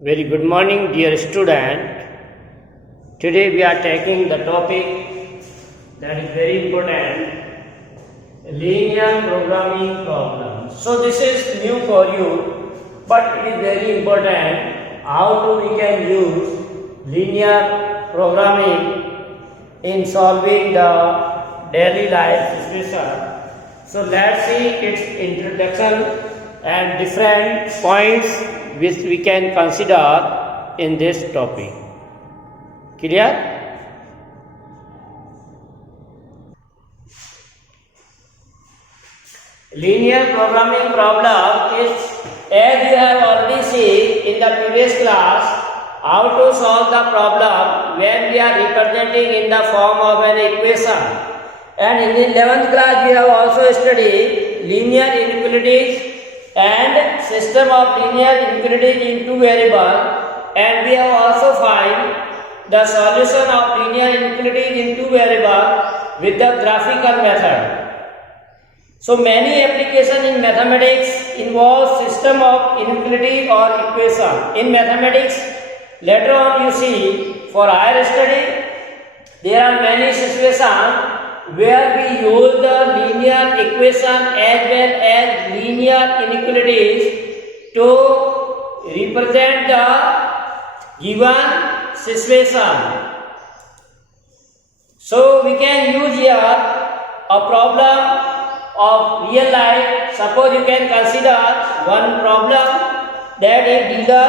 Very good morning, dear student. Today we are taking the topic that is very important, linear programming problem. So this is new for you, but it is very important how we can use linear programming in solving the daily life situation. So let's see its introduction and different points which we can consider in this topic. Clear? Linear programming problem is, as you have already seen in the previous class, how to solve the problem when we are representing in the form of an equation. And in the 11th class we have also studied linear inequalities and system of linear inequalities in two variables, and we have also find the solution of linear inequalities in two variables with the graphical method. So many applications in mathematics involve system of inequality or equation. In mathematics, later on you see, for higher study, there are many situations where we use the linear equation as well as linear inequalities to represent the given situation. So we can use here a problem of real life. Suppose you can consider one problem that a dealer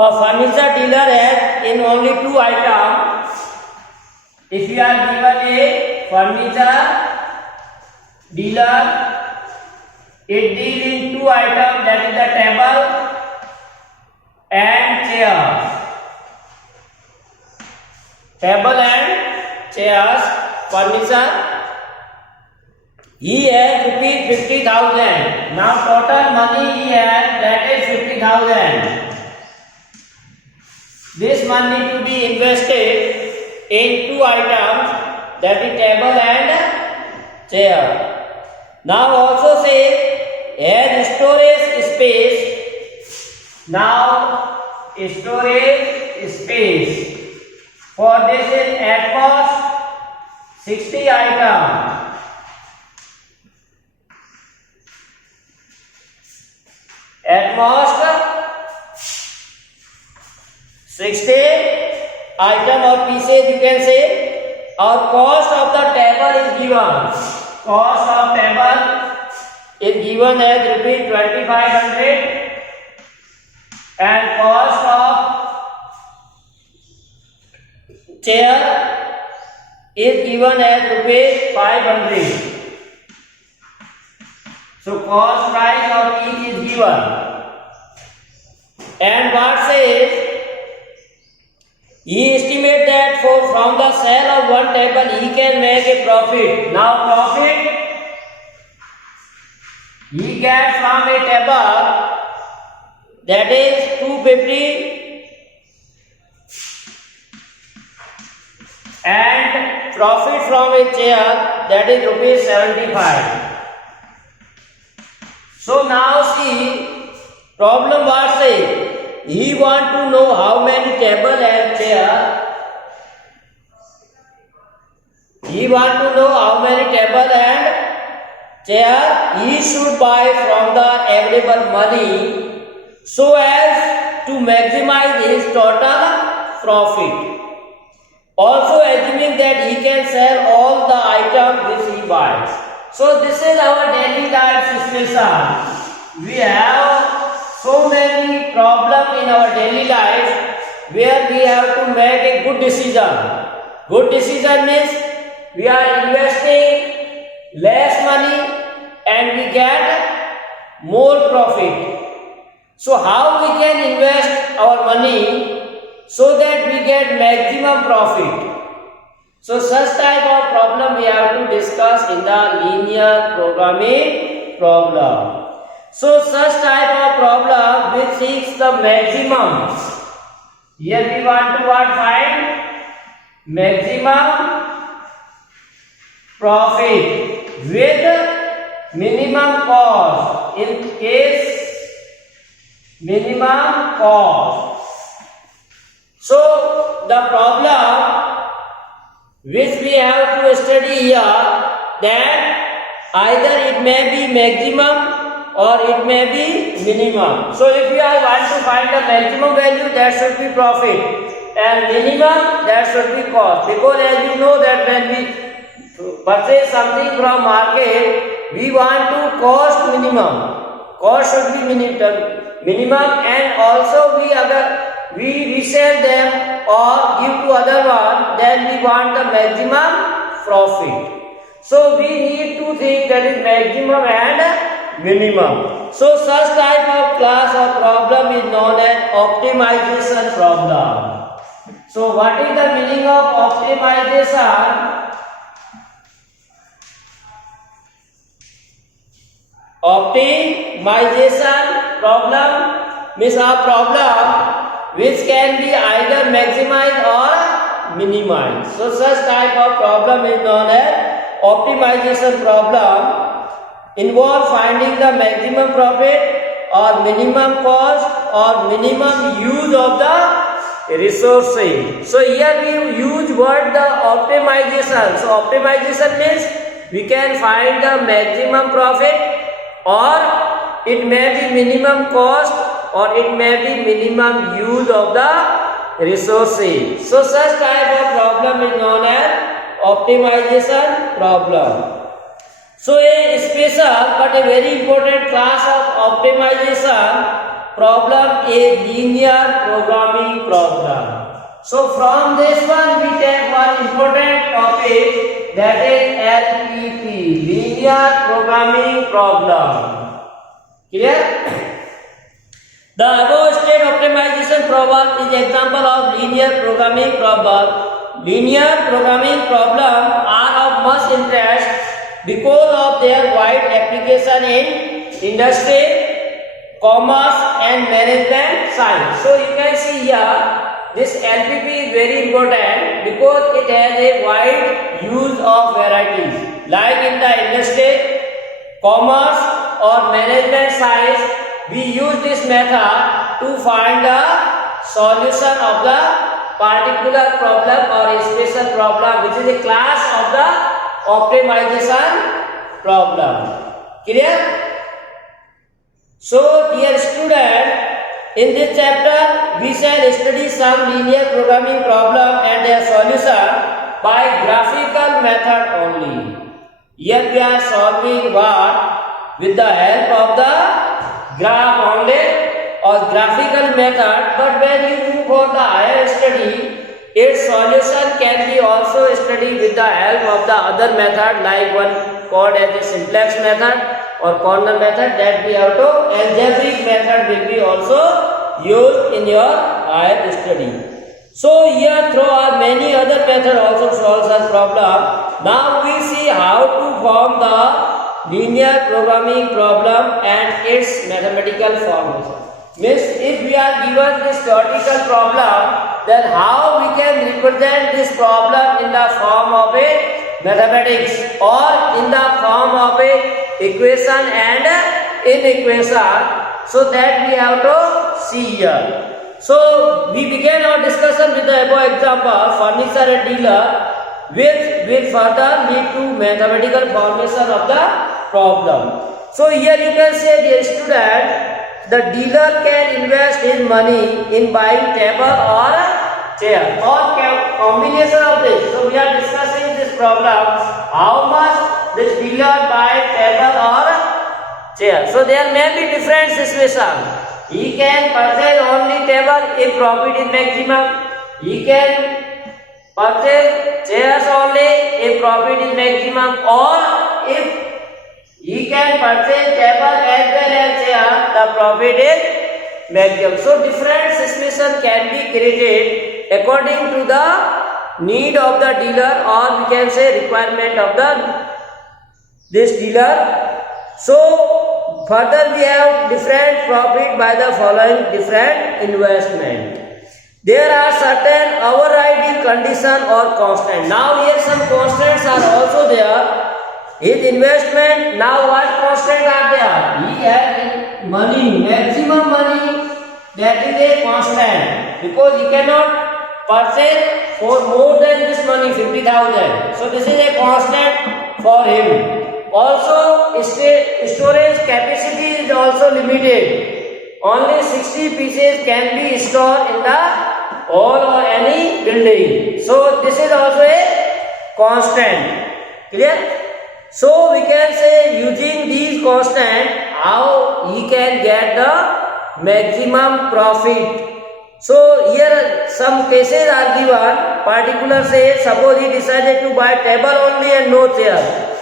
a furniture dealer has in only two items. If you are given a furniture dealer, it deals in two items, that is the table and chairs. Table and chairs, furniture. He has rupees 50,000. Now total money he has, that is 50,000. This money to be invested in two items, that is table and chair. Now also say as storage space. Now storage space. For this is at most 60 items. At most 60 item or pieces you can say. Our cost of the table is given. Cost of table is given as rupees 2500 and cost of chair is given as rupees 500. So cost price of each is given. And what says, he estimates that from the sale of one table he can make a profit. Now profit he gets from a table, that is 250, and profit from a chair, that is rupees 75. So now see, problem what say? He want to know how many table and chair. He want to know how many table and chair he should buy from the available money so as to maximize his total profit. Also assuming that he can sell all the items which he buys. So this is our daily life situation. We have so many problems in our daily life where we have to make a good decision. Good decision means we are investing less money and we get more profit. So how we can invest our money so that we get maximum profit? So such type of problem we have to discuss in the linear programming problem. So such type of problem which seeks the maximum. Here we want to find maximum profit with minimum cost. In case minimum cost. So the problem which we have to study here, that either it may be maximum or it may be minimum. So if you are want to find the maximum value, that should be profit, and minimum, that should be cost. Because as you know that when we purchase something from market, we want to cost minimum. Cost should be minimum, and also we resell them or give to other one, then we want the maximum profit. So we need to think that is maximum and minimum. So such type of class or problem is known as optimization problem. So what is the meaning of optimization? Optimization problem means a problem which can be either maximized or minimized. So such type of problem is known as optimization problem. Involve finding the maximum profit or minimum cost or minimum use of the resources. So here we use word the optimization. So optimization means we can find the maximum profit, or it may be minimum cost, or it may be minimum use of the resources. So such type of problem is known as optimization problem. So a special but a very important class of optimization problem is linear programming problem. So from this one we take one important topic, that is LPP, linear programming problem. Clear? The above state optimization problem is example of linear programming problem. Linear programming problems are of much interest because of their wide application in industry, commerce and management science. So you can see here, this LPP is very important because it has a wide use of varieties. Like in the industry, commerce or management science, we use this method to find the solution of the particular problem or a special problem, which is a class of the optimization problem. Clear? So dear student, in this chapter we shall study some linear programming problem and their solution by graphical method only. Here we are solving what? With the help of the graph only or graphical method, but when you move for the higher study, its solution can be also studied with the help of the other method, like one called as the simplex method or corner method, that we have to algebraic method will be also used in your higher study. So here through are many other methods also solve such problem. Now we see how to form the linear programming problem and its mathematical formation. Means if we are given this theoretical problem, then how we can represent this problem in the form of a mathematics or in the form of a equation and inequation. So that we have to see here. So we began our discussion with the above example, furniture and dealer, which will further lead to mathematical formation of the problem. So here you can say, dear student, the dealer can invest his money in buying table or chair or combination of this. So we are discussing this problem, how much this dealer buy table or chair. So there may be different situation. He can purchase only table if profit is maximum. He can purchase chairs only if profit is maximum, or if he can purchase table as well as chair, the profit is maximum. So different situation can be created according to the need of the dealer, or we can say requirement of this dealer. So further we have different profit by the following different investment. There are certain overriding condition or constant. Now here some constants are also there. his investment, now what constant are there? He has money, maximum money, that is a constant, because he cannot purchase for more than this money, 50,000. So this is a constant for him. Also, storage capacity is also limited. Only 60 pieces can be stored in the hall or any building. So this is also a constant. Clear? So we can say, using these constant, how he can get the maximum profit. So here some cases are given. Particular say, suppose he decided to buy table only and no chair.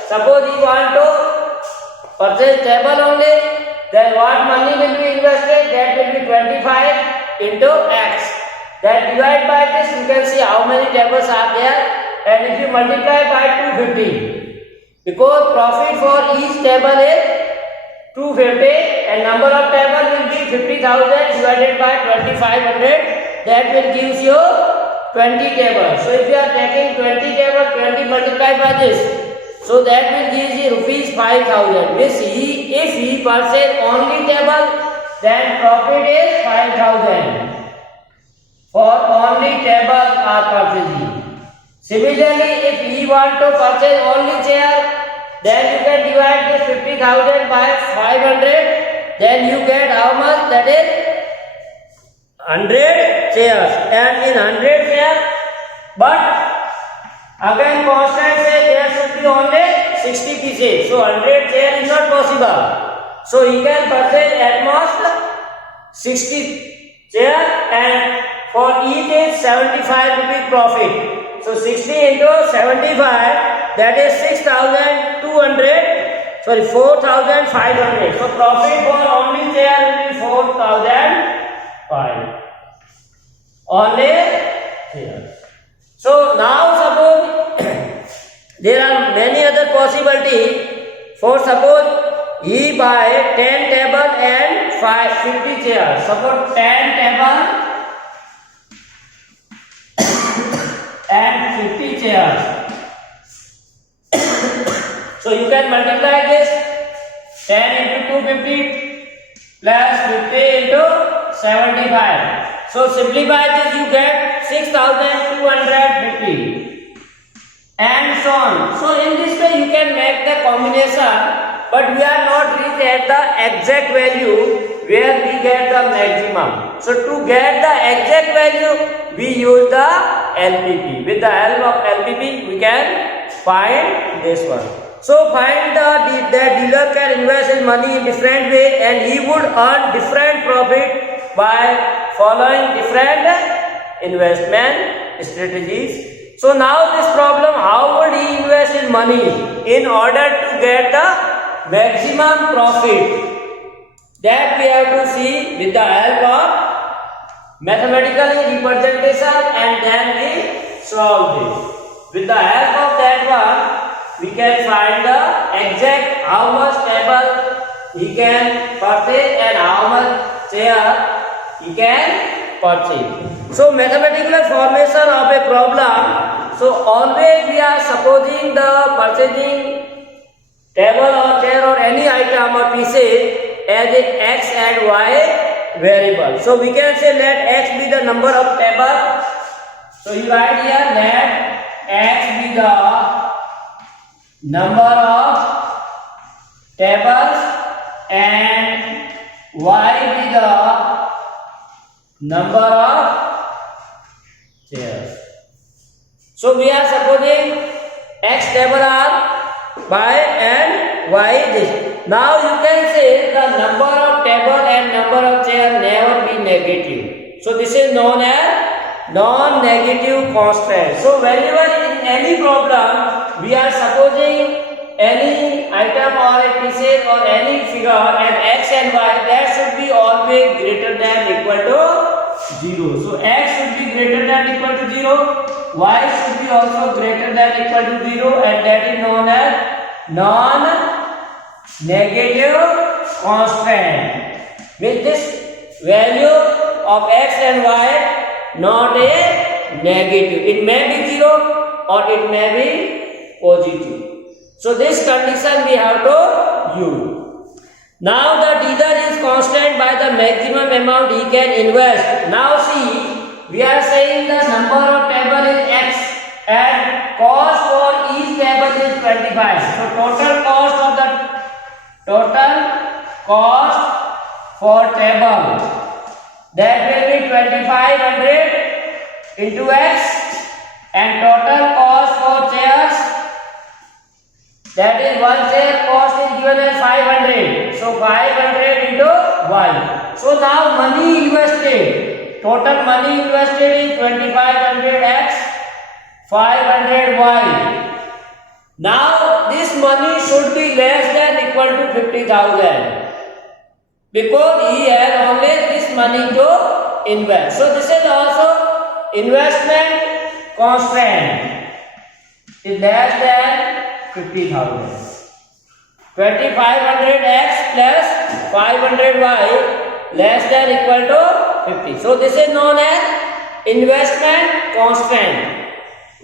Suppose he want to purchase table only, then what money will be invested? That will be 25 into X. That divide by this, you can see how many tables are there, and if you multiply by 250, because profit for each table is 250 and number of tables will be 50,000 divided by 2500, that will give you 20 tables. So if you are taking 20 tables, 20 multiplied by this, so that will give you rupees 5,000. Means if he purchase only table, then profit is 5,000 for only table or purchasing. Similarly, if he want to purchase only chair, then you can divide this 50,000 by 500. Then you get how much? That is 100 chairs. And in 100 chairs, but again constant say there should be only 60 pieces. So 100 chair is not possible. So he can purchase at most 60 chair, and for each is 75 rupees profit. So 60 into 75, that is 6,200. Sorry, 4,500. So profit for only chair will be 4,500. Only chair. So now suppose there are many other possibilities. For suppose he buy 10 table and 50 chairs. Suppose 10 table and 50 chairs. So you can multiply this 10 into 250 plus 50 into 75. So simplify this, you get 6,250 and so on. So in this way you can make the combination, but we are not reached at the exact value where we get the maximum. So to get the exact value, we use the LPP. With the help of LPP, we can find this one. So find the dealer can invest his money in different way, and he would earn different profit by following different investment strategies. So now this problem, how would he invest his money in order to get the maximum profit? That we have to see with the help of mathematical representation, and then we solve this. With the help of that one, we can find the exact how much table he can purchase and how much chair he can purchase. So mathematical formation of a problem. So always we are supposing the purchasing table or chair or any item or pieces as a x and y variable. So we can say let x be the number of tables. So you write here let x be the number of tables and y be the number of chairs. So we are supposing x table are by and y this. Now you can say the number of table and number of chair never be negative. So this is known as non-negative constant. So whenever in any problem we are supposing any item or a pieces or any figure and x and y, that should be always greater than equal to 0. So x should be greater than equal to 0, y should be also greater than equal to 0, and that is known as non-negative constant. With this value of x and y not a negative, it may be 0 or it may be positive. So this condition we have to use. Now the dealer is constant by the maximum amount he can invest. Now see, we are saying the number of table is X and cost for each table is 25. So total cost for table, that will be 2500 into X, and total cost for chairs, that is one chair cost is given as 500. So 500 into Y. So now money invested, total money invested is 2500 X, 500 Y. Now this money should be less than equal to 50,000 because he has only this money to invest. So this is also investment constant is less than 50,000. 2500x plus 500y less than equal to 50. So this is known as investment constant.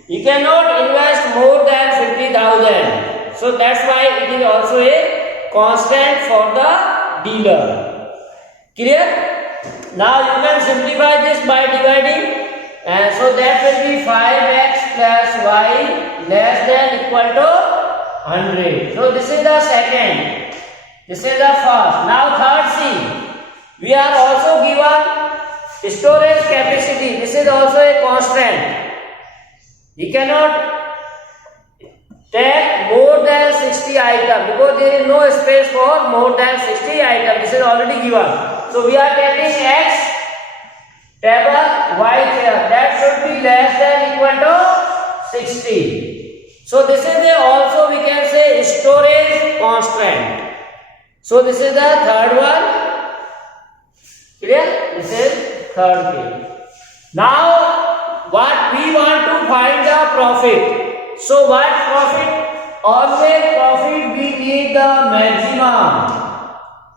You cannot invest more than 50,000. So that's why it is also a constant for the dealer. Clear? Now you can simplify this by dividing, and so that will be 5x plus y less than equal to 100. So this is the second. This is the first. Now third C. We are also given storage capacity. This is also a constant. You cannot take more than 60 items because there is no space for more than 60 items. This is already given. So we are taking X table, Y chair. That should be less than equal to 60. So this is also we can say storage constant. So this is the third one. Clear? This is third case. Now what we want to find the profit. So what profit? Always profit we need the maximum.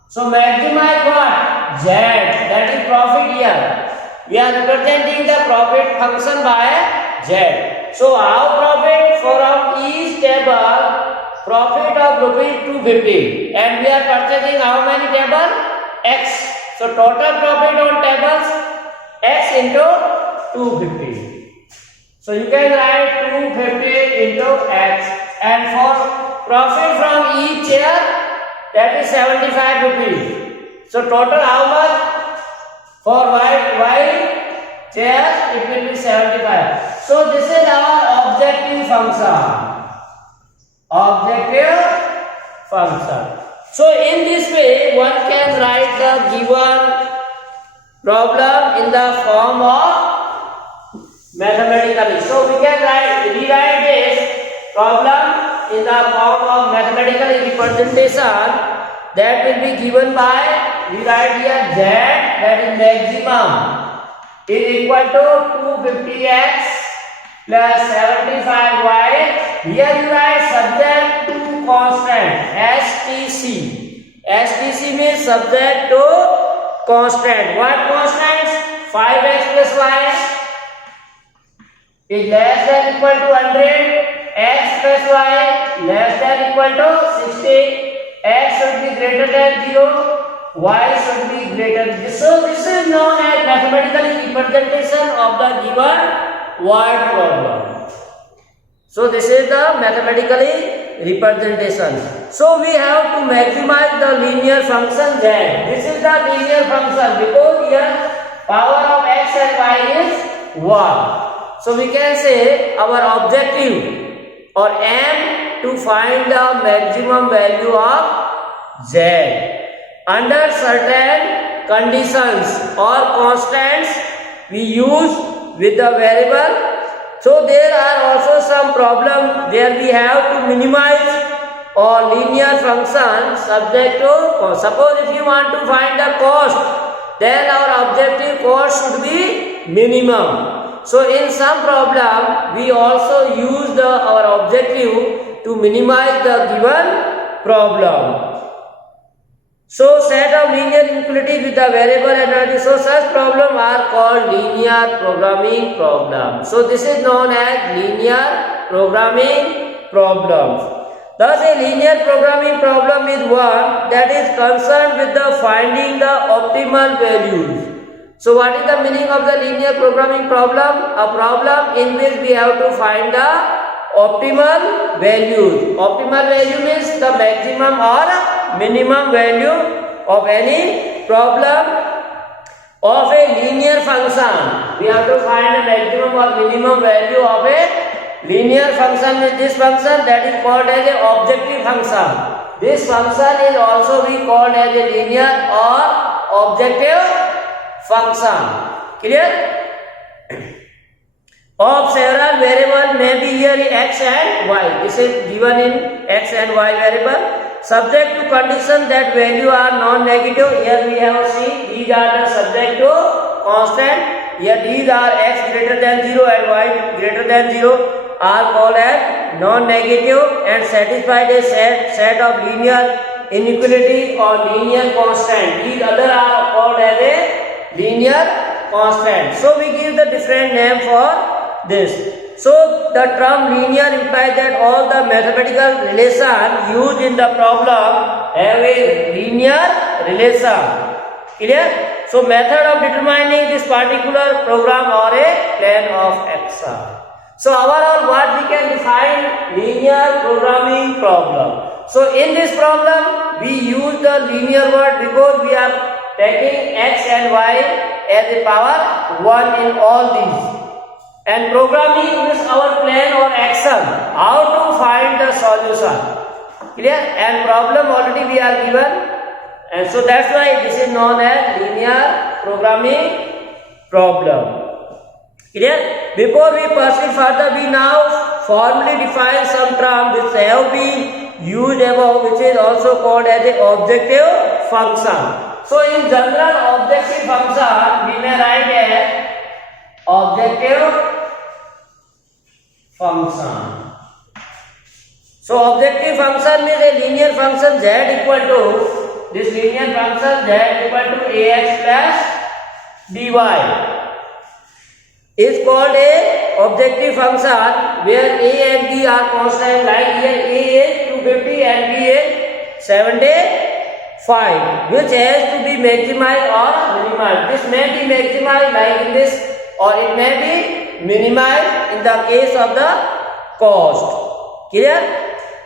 So maximum is what? Z. That is profit here. We are representing the profit function by Z. So our profit from each table, profit of rupees 250, and we are purchasing how many tables? X. So total profit on tables X into 250. So you can write 250 into X, and for profit from each chair, that is 75 rupees. So total how much? For Y chair it will be 75. So this is our objective function. Objective function. So in this way one can write the given problem in the form of mathematically. So we can rewrite this problem in the form of mathematical representation. That will be given by, we write here Z, that is maximum, is equal to 250x plus 75y. Here you write subject to constant STC. STC means subject to constant. What constants? 5x plus y is less than equal to 100. X plus y less than equal to 60. X should be greater than 0, y should be greater than 0. So this is known as mathematical representation of the given word problem. So this is the mathematically representation. So we have to maximize the linear function Z. This is the linear function because here power of x and y is 1. So we can say our objective or aim to find the maximum value of Z under certain conditions or constants we use with the variable. So there are also some problems where we have to minimize or linear function subject to, suppose if you want to find the cost, then our objective cost should be minimum. So in some problem we also use our objective to minimize the given problem. So set of linear inequality with the variable energy. So such problems are called linear programming problems. So this is known as linear programming problems. Thus, a linear programming problem is one that is concerned with the finding the optimal values. So, what is the meaning of the linear programming problem? A problem in which we have to find the optimal values. Optimal value means the maximum or minimum value of any problem of a linear function. We have to find the maximum or minimum value of a linear function with this function that is called as a objective function. This function is also be called as a linear or objective function. Clear? Of several variables may be here x and y. This is given in x and y variable. Subject to condition that value are non-negative. Here we have seen these are the subject to constant. Here these are x greater than 0 and y greater than 0. Are called as non-negative and satisfied a set of linear inequality or linear constant. These other are called as a linear constant. So we give the different name for this. So the term linear implies that all the mathematical relation used in the problem have a linear relation. Clear? So method of determining this particular program or a plan of action. So overall what we can define linear programming problem. So in this problem we use the linear word because we are taking x and y as a power 1 in all these. And programming is our plan or action, how to find the solution. Clear? And problem already we are given. And so that's why this is known as linear programming problem. Clear? Before we proceed further, we now formally define some term which have been used above, which is also called as a objective function. So in general, objective function we may write as objective function. So objective function means a linear function z equal to this linear function z equal to ax plus dy is called a objective function where a and b are constant, like here a is 250 and b is 75, which has to be maximized or minimized. This may be maximized like in this, or it may be minimized in the case of the cost. Clear?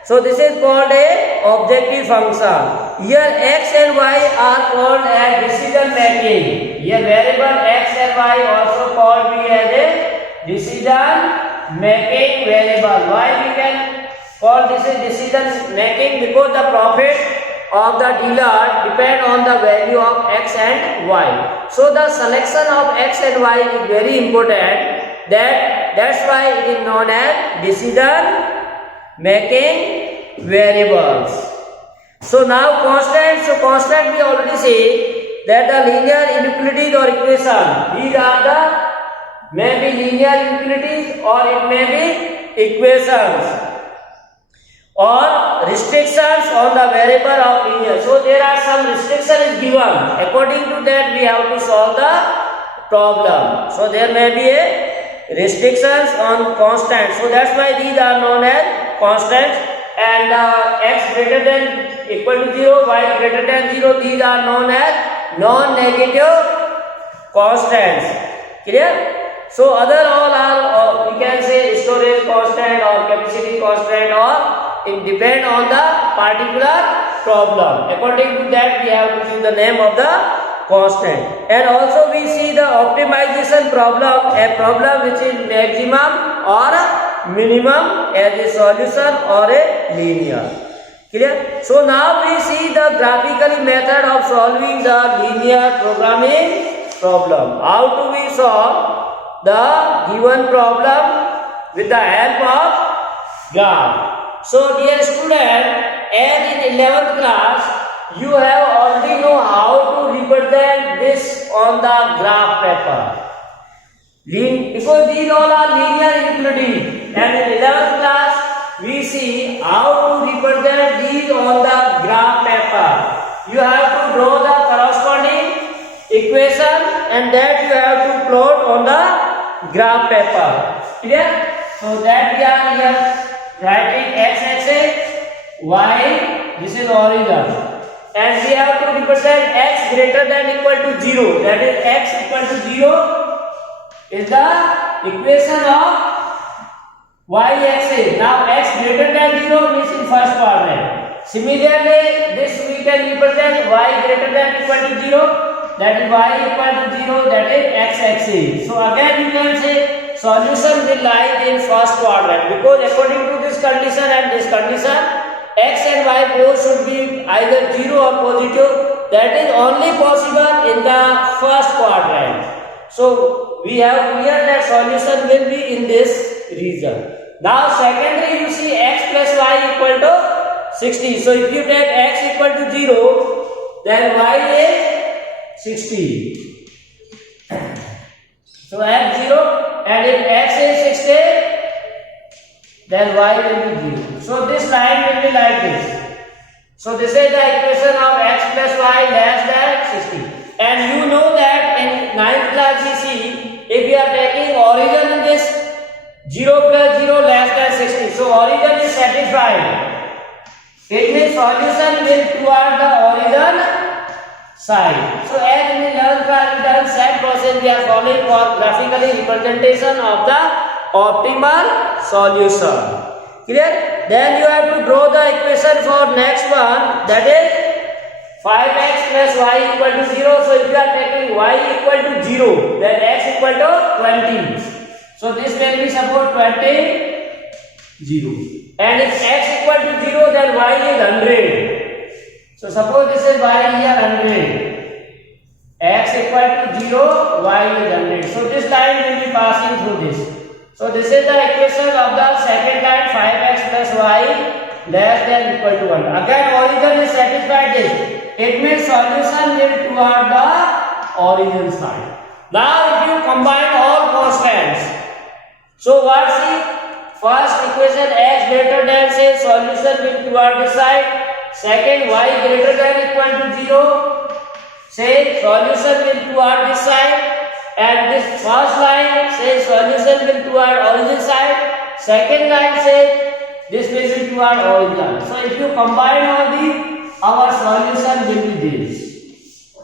So this is called a objective function. Here x and y are called as decision making. Here variable x and y also called be as a decision making variable. Why we can call this a decision making? Because the profit of the dealer depend on the value of x and y. So the selection of x and y is very important. That's why it is known as decision making variables. So now constant. So constant we already say that the linear inequalities or equation. These are the may be linear inequalities or it may be equations or restrictions on the variable of linear. So there are some restrictions given. According to that we have to solve the problem. So there may be a restrictions on constant. So that's why these are known as constants. And x greater than equal to 0, y greater than 0, these are known as non-negative constants. Clear? So other all are we can say storage constant or capacity constant, or it depend on the particular problem. According to that we have to see the name of the constant. And also we see the optimization problem, a problem which is maximum or minimum as a solution or a linear. Clear? So now we see the graphical method of solving the linear programming problem. How do we solve the given problem with the help of graph? So dear student, as in 11th class you have already know how to represent this on the graph paper. Because these all are linear inequalities. And in 11th class we see how to represent these on the graph paper. You have to draw the corresponding equation and that you have to plot on the graph paper. Clear? So that we are here writing x-axis y, this is origin, and we have to represent x greater than equal to 0, that is x equal to 0 is the equation of y-axis. Now x greater than 0 means in first quadrant. Similarly, this we can represent y greater than equal to 0, that is y equal to 0, that is x-axis. So again you can say solution will lie in first quadrant, because according to this condition and this condition, x and y both should be either 0 or positive. That is only possible in the first quadrant. So we have clear that solution will be in this region. Now secondly, you see x plus y equal to 60. So if you take x equal to 0, then y is 60. So x 0, and if x is 60, then y will be 0. So this line will be like this. So this is the equation of x plus y less than 60. And you know that in 9th class we see, if we are taking origin in this 0 plus 0 less than 60. So origin is satisfied. It means solution will toward the origin side. So as in the 11th class we done same process we are following for graphically representation of the optimal solution. Clear? Then you have to draw the equation for next one, that is 5x plus y equal to 0. So if you are taking y equal to 0, then x equal to 20. So this will be suppose 20, 0. And if x equal to 0, then y is 100. So suppose this is y here 100. X equal to 0, y is 100. So this line will be passing through this. So this is the equation of the second line, 5x plus y less than equal to 1. Again origin is satisfied this. It means solution will toward the origin side. Now if you combine all constants, so what's the first equation, x greater than, say solution will toward this side. Second, y greater than equal to 0, say solution will toward this side. And this first line says solution will toward origin side. Second line says this will be toward origin. So if you combine all these, our solution will be this.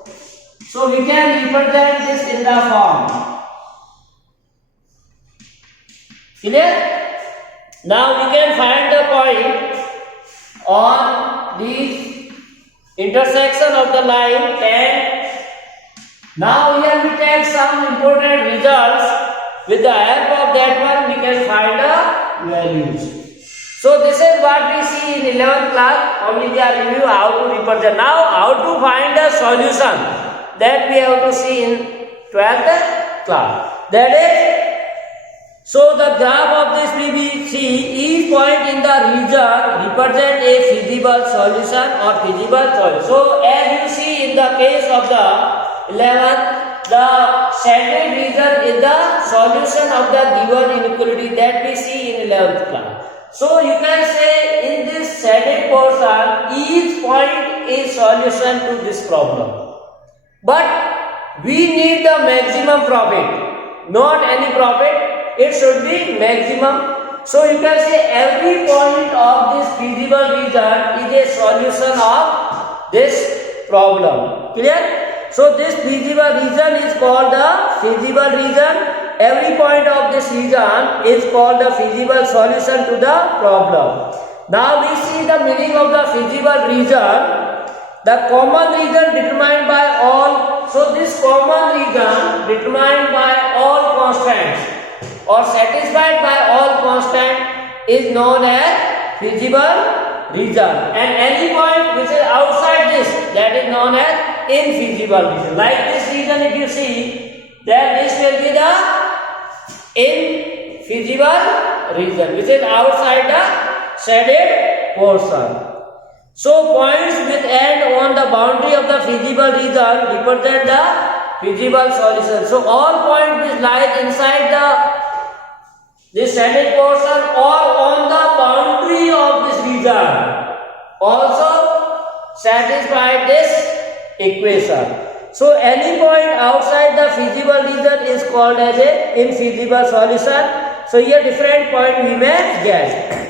So we can represent this in the form. Clear? Now we can find the point on the intersection of the line 10. Now here we take some important results. With the help of that one we can find the values. So this is what we see in 11th class. Only we are review how to represent. Now how to find the solution, that we have to see in 12th class. That is, so the graph of this PBC, each point in the region represent a feasible solution or feasible solution. So as you see in the case of the 11th, the shaded region is the solution of the given inequality that we see in 11th class. So you can say in this shaded portion, each point is solution to this problem. But we need the maximum profit, not any profit. It should be maximum. So you can say every point of this feasible region is a solution of this problem. Clear? So this feasible region is called the feasible region. Every point of this region is called the feasible solution to the problem. Now we see the meaning of the feasible region. The common region determined by all. So this common region determined by all constants or satisfied by all constants is known as feasible region. And any point which is outside this, that is known as infeasible region. Like this region, if you see, then this will be the infeasible region, which is outside the shaded portion. So points with end on the boundary of the feasible region represent the feasible solution. So all points which lie inside this shaded portion or on the boundary of this region also satisfy this equation. So any point outside the feasible region is called as a infeasible solution. So here different point we may get.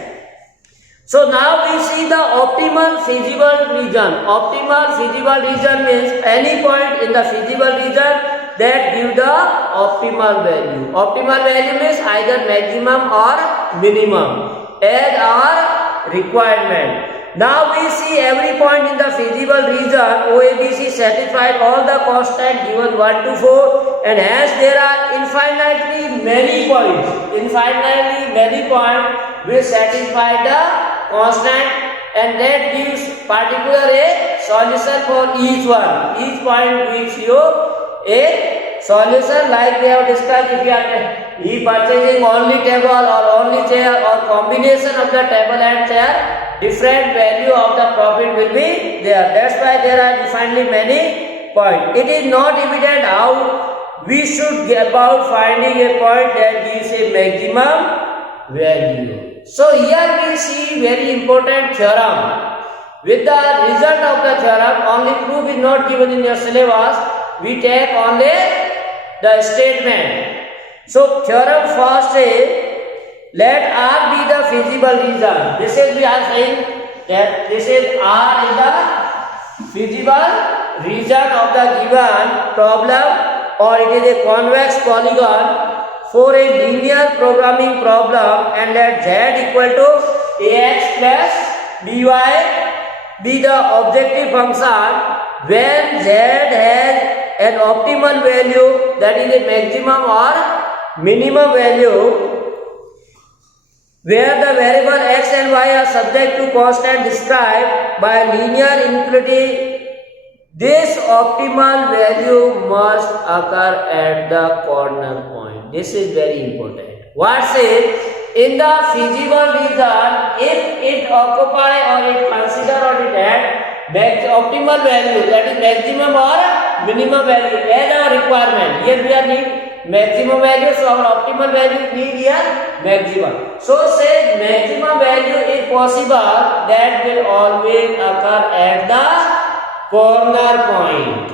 So now we see the optimal feasible region. Optimal feasible region means any point in the feasible region that give the optimal value. Optimal value means either maximum or minimum as our requirement. Now we see every point in the feasible region OABC satisfied all the constants given 1 to 4, and hence there are infinitely many points. Infinitely many points which satisfy the constant, and that gives particular a solution for each one. Each point gives you a solution like we have discussed. If you are purchasing only table or only chair or combination of the table and chair, different value of the profit will be there. That's why there are definitely many points. It is not evident how we should get about finding a point that gives a maximum value. So here we see very important theorem. With the result of the theorem, only proof is not given in your syllabus. We take only the statement. So theorem first is, let R be the feasible region. This is we are saying that this is R is the feasible region of the given problem, or it is a convex polygon for a linear programming problem, and let Z equal to ax plus by be the objective function when Z has an optimal value, that is a maximum or minimum value, where the variable x and y are subject to constant described by linear inequality. This optimal value must occur at the corner point. This is very important. What says, in the feasible region, if it occupy or it consider or it had optimal value, that is maximum or minimum value as our requirement. Here we are need maximum value, so our optimal value need here maximum. So say maximum value is possible, that will always occur at the corner point.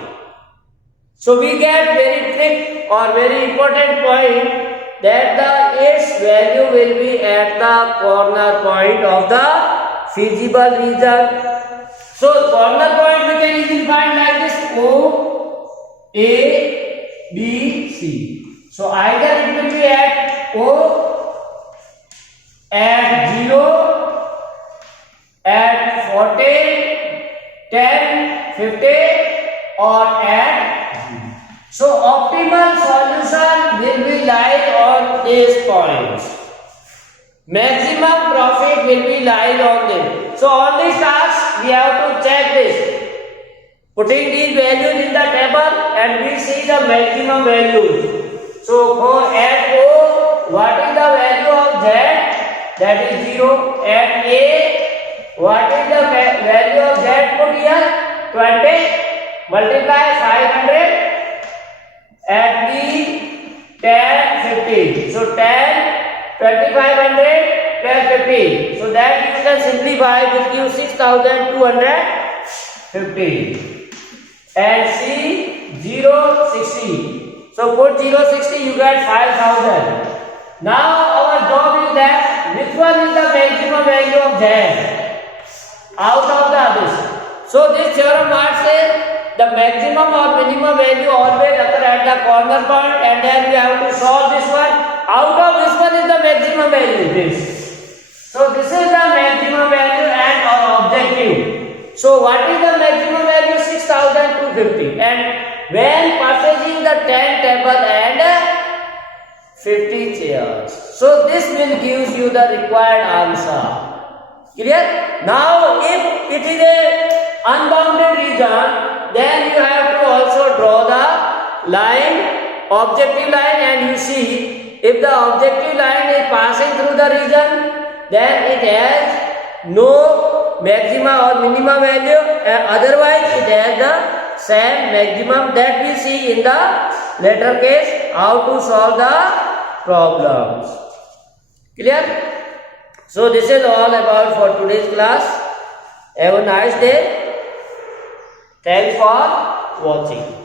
So we get very trick or very important point, that the its value will be at the corner point of the feasible region. So corner point we can easily find like this: O, A, B, C. So either it will be at O, at 0, at 40, 10, 50, or at 0. So optimal solution will be lie on these points. Maximum profit will be lie on them. So on this task we have to check this. Putting these values in the table and we see the maximum values. So for at O, what is the value of Z? That is 0. At A, what is the value of Z put here? 20. Multiply 500. At B, 10, 50. So 10, 2500 plus 50. So that you can simplify, will give 6250. And C, 0, 60. So put 0, 60, you get 5000. Now our job is that which one is the maximum value of Z out of the others. So this theorem what says, the maximum or minimum value always occur at the corner point, and then we have to solve this one. Out of this one is the maximum value. This. So this is the maximum value and our objective. So what is the maximum value? 6250. And when purchasing the 10 table and 50 chairs. So this will give you the required answer. Clear? Now if it is a unbounded region, then you have to also draw the line, objective line, and you see if the objective line is passing through the region, then it has no maxima or minimum value, and otherwise it has the same maximum. That we see in the later case how to solve the problems. Clear? So this is all about for today's class. Have a nice day. Thanks for watching.